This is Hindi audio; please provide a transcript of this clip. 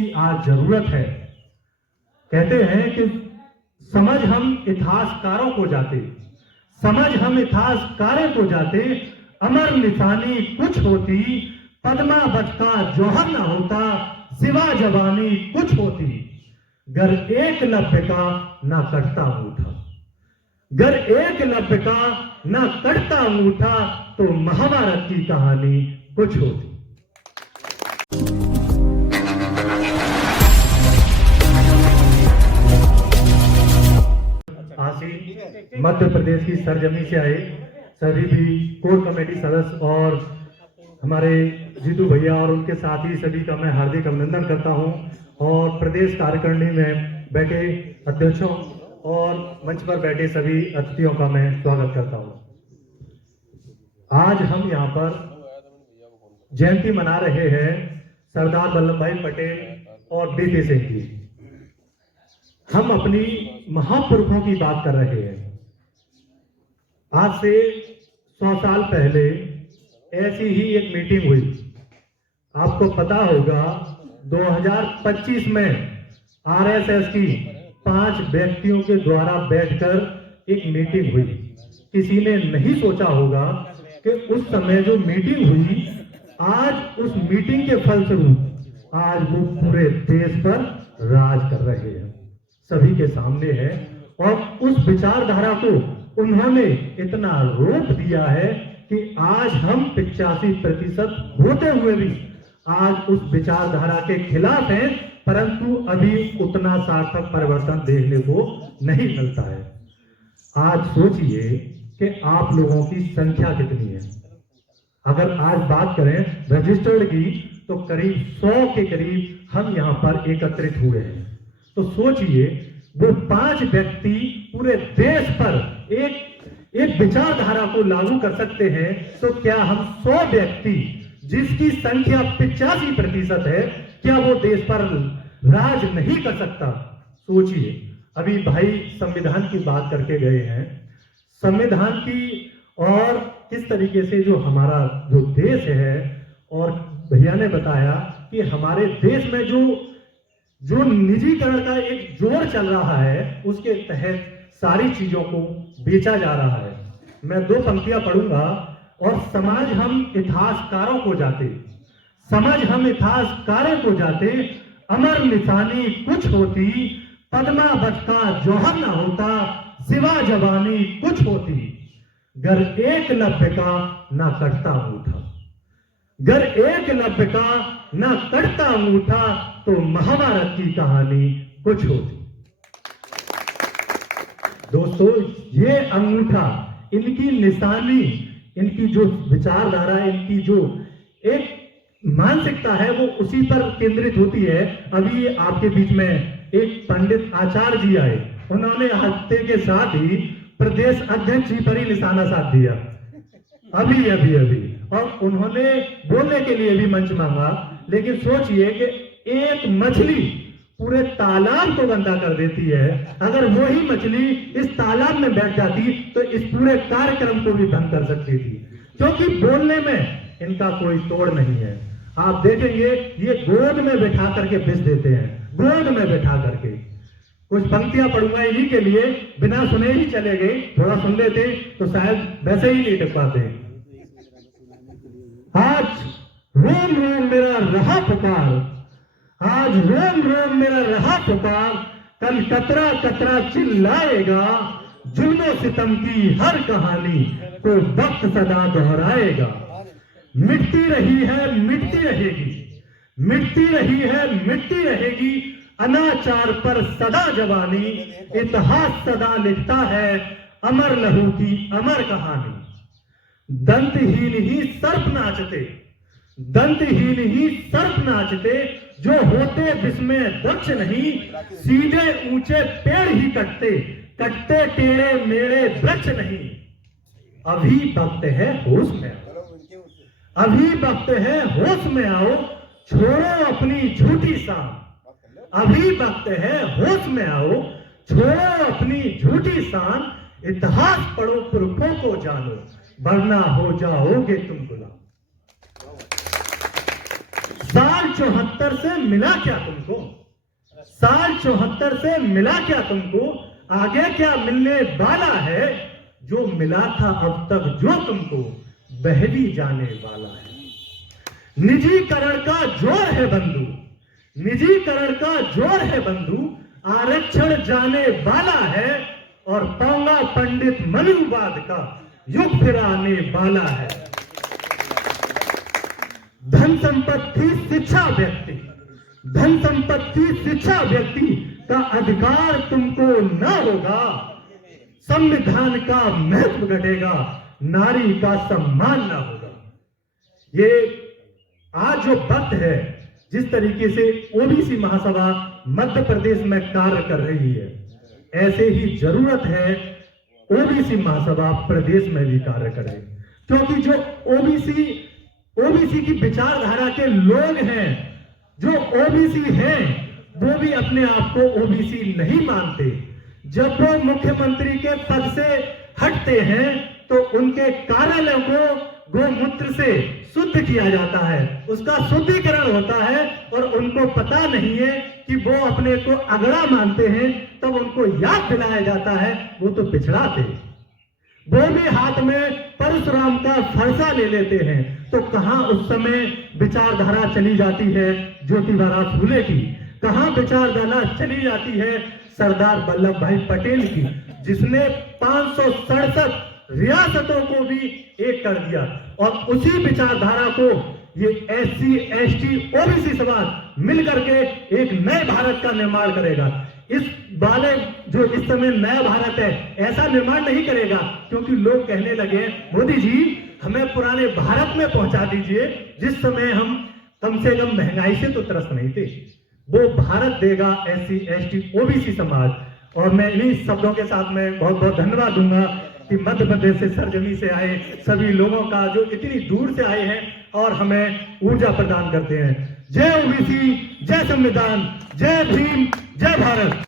की आज जरूरत है। कहते हैं कि समझ हम इतिहासकारों को जाते, समझ हम इतिहासकारों को जाते, अमर निशानी कुछ होती, पद्मावत का जौहर न होता, सिवा जवानी कुछ होती। गर एकलव्य का ना कटता अंगूठा, गर एकलव्य का ना कटता अंगूठा, तो महाभारत की कहानी कुछ होती। आसी मध्य प्रदेश की सरजमी से आए सभी भी कोर कमेटी सदस्य और हमारे जीतू भैया और उनके साथी सभी का मैं हार्दिक अभिनंदन करता हूं, और प्रदेश कार्यकारिणी में बैठे अध्यक्षों और मंच पर बैठे सभी अतिथियों का मैं स्वागत करता हूं। आज हम यहाँ पर जयंती मना रहे हैं सरदार वल्लभ भाई पटेल और बीपी सिंह की। हम अपनी महापुरुषों की बात कर रहे हैं। आज से 100 साल पहले ऐसी ही एक मीटिंग हुई। आपको पता होगा 2025 में आरएसएस की 5 व्यक्तियों के द्वारा बैठकर एक मीटिंग हुई। किसी ने नहीं सोचा होगा कि उस समय जो मीटिंग हुई, आज उस मीटिंग के फलस्वरूप आज वो पूरे देश पर राज कर रहे हैं, सभी के सामने है। और उस विचारधारा को उन्होंने इतना रोक दिया है कि आज हम 85% होते हुए भी आज उस विचारधारा के खिलाफ हैं, परंतु अभी उतना सार्थक परिवर्तन देखने को नहीं मिलता है। आज सोचिए कि आप लोगों की संख्या कितनी है। अगर आज बात करें रजिस्टर्ड की, तो करीब 100 के करीब हम यहाँ पर एकत्रित हुए हैं। तो सोचिए वो 5 व्यक्ति पूरे देश पर एक विचारधारा को लागू कर सकते हैं, तो क्या हम 100 व्यक्ति जिसकी संख्या 85% है, क्या वो देश पर राज नहीं कर सकता? सोचिए। अभी भाई संविधान की बात करके गए हैं, संविधान की, और किस तरीके से जो हमारा जो देश है, और भैया ने बताया कि हमारे देश में जो निजीकरण का एक जोर चल रहा है, उसके तहत सारी चीजों को बेचा जा रहा है। मैं 2 पंक्तियां पढ़ूंगा। और समाज हम इतिहासकारों को जाते, समझ हम इतिहासकारों को जाते, अमर निशानी कुछ होती, पद्मावत का जौहर न होता, सिवा जवानी कुछ होती। गर एकलव्य का ना कटता अंगूठा, गर एकलव्य का ना कटता अंगूठा, तो महाभारत की कहानी कुछ होती। दोस्तों, ये अंगूठा, इनकी निशानी, इनकी जो विचारधारा, इनकी जो एक मानसिकता है, वो उसी पर केंद्रित होती है। अभी आपके बीच में एक पंडित आचार्य जी आए, उन्होंने हफ्ते के साथ ही प्रदेश अध्यक्ष जी पर ही निशाना साध दिया अभी, और उन्होंने बोलने के लिए भी मंच मांगा। लेकिन सोचिए कि एक मछली पूरे तालाब को गंदा कर देती है। अगर वही मछली इस तालाब में बैठ जाती तो इस पूरे कार्यक्रम को भी भंग कर सकती थी, क्योंकि बोलने में इनका कोई तोड़ नहीं है। आप देखेंगे ये गोद में बैठा करके बेच देते हैं, गोद में बैठा करके। कुछ पंक्तियां पढ़ूंगा इन्हीं के लिए, बिना सुने ही चले गए, थोड़ा सुन लेते तो शायद वैसे ही नहीं टिक पाते। आज रोम रोम मेरा रहा पुकार, आज रोम रोम मेरा रहा पुकार, कल कतरा कतरा चिल्लाएगा, जुल्मो सितम की हर कहानी को वक्त सदा दोहराएगा। मिटती रही है मिटती रहेगी, मिटती रही है मिटती रहेगी, अनाचार पर सदा जवानी, इतिहास सदा लिखता है अमर लहू की अमर कहानी। दंतहीन ही सर्प नाचते, दंतहीन ही सर्प नाचते, जो होते जिसमें दक्ष नहीं, सीधे ऊंचे पेड़ ही कटते, कटते टेढ़े मेढ़े वृक्ष नहीं। अभी वक्त है होश में आओ, अभी वक्त है होश में आओ, छोड़ो अपनी झूठी शान। अभी वक्त है होश में आओ, छोड़ो अपनी झूठी शान, इतिहास पढ़ो पुरखों को जानो, वरना हो जाओगे तुम गुलाम। साल 74 से मिला क्या तुमको? साल 74 से मिला क्या तुमको? आगे क्या मिलने वाला है? जो मिला था अब तक जो तुमको, वह भी जाने वाला है। निजीकरण का जोर है बंधु, निजीकरण का जोर है बंधु, आरक्षण जाने वाला है और पौंगा पंडित मनुवाद का युग फिर आने वाला है। धन संपत्ति शिक्षा व्यक्ति, धन संपत्ति शिक्षा व्यक्ति का अधिकार तुमको न होगा, संविधान का महत्व घटेगा, नारी का सम्मान न होगा। ये आज जो वक्त है, जिस तरीके से ओबीसी महासभा मध्य प्रदेश में कार्य कर रही है, ऐसे ही जरूरत है ओबीसी महासभा प्रदेश में भी कार्य करे, क्योंकि जो ओबीसी की विचारधारा के लोग हैं, जो ओबीसी हैं, वो भी अपने आप को ओबीसी नहीं मानते। जब वो मुख्यमंत्री के पद से हटते हैं तो उनके कार्यालयों को गोमूत्र से शुद्ध किया जाता है, उसका शुद्धिकरण होता है, और उनको पता नहीं है कि वो अपने को अगड़ा मानते हैं। तब उनको याद दिलाया जाता है वो तो पिछड़ा थे। वो भी हाथ में परशुराम का फरसा ले लेते हैं, तो कहां उस समय विचारधारा चली जाती है ज्योतिबा फूले की, कहां विचारधारा चली जाती है सरदार वल्लभ भाई पटेल की, जिसने 567 रियासतों को भी एक कर दिया। और उसी विचारधारा को ये एससी, एसटी, ओबीसी समाज मिलकर के एक नए भारत का निर्माण करेगा। इस वाले जो इस समय नया भारत है, ऐसा निर्माण नहीं करेगा, क्योंकि लोग कहने लगे मोदी जी हमें पुराने भारत में पहुंचा दीजिए जिस समय हम कम से कम महंगाई से तो त्रस्त नहीं थे। वो भारत देगा एससी, एसटी, ओबीसी समाज। और मैं इन्हीं शब्दों के साथ में बहुत बहुत धन्यवाद दूंगा कि मध्य प्रदेश से सरजमी से आए सभी लोगों का, जो इतनी दूर से आए हैं और हमें ऊर्जा प्रदान करते हैं। जय ओबीसी, जय संविधान, जय भीम, जय भारत।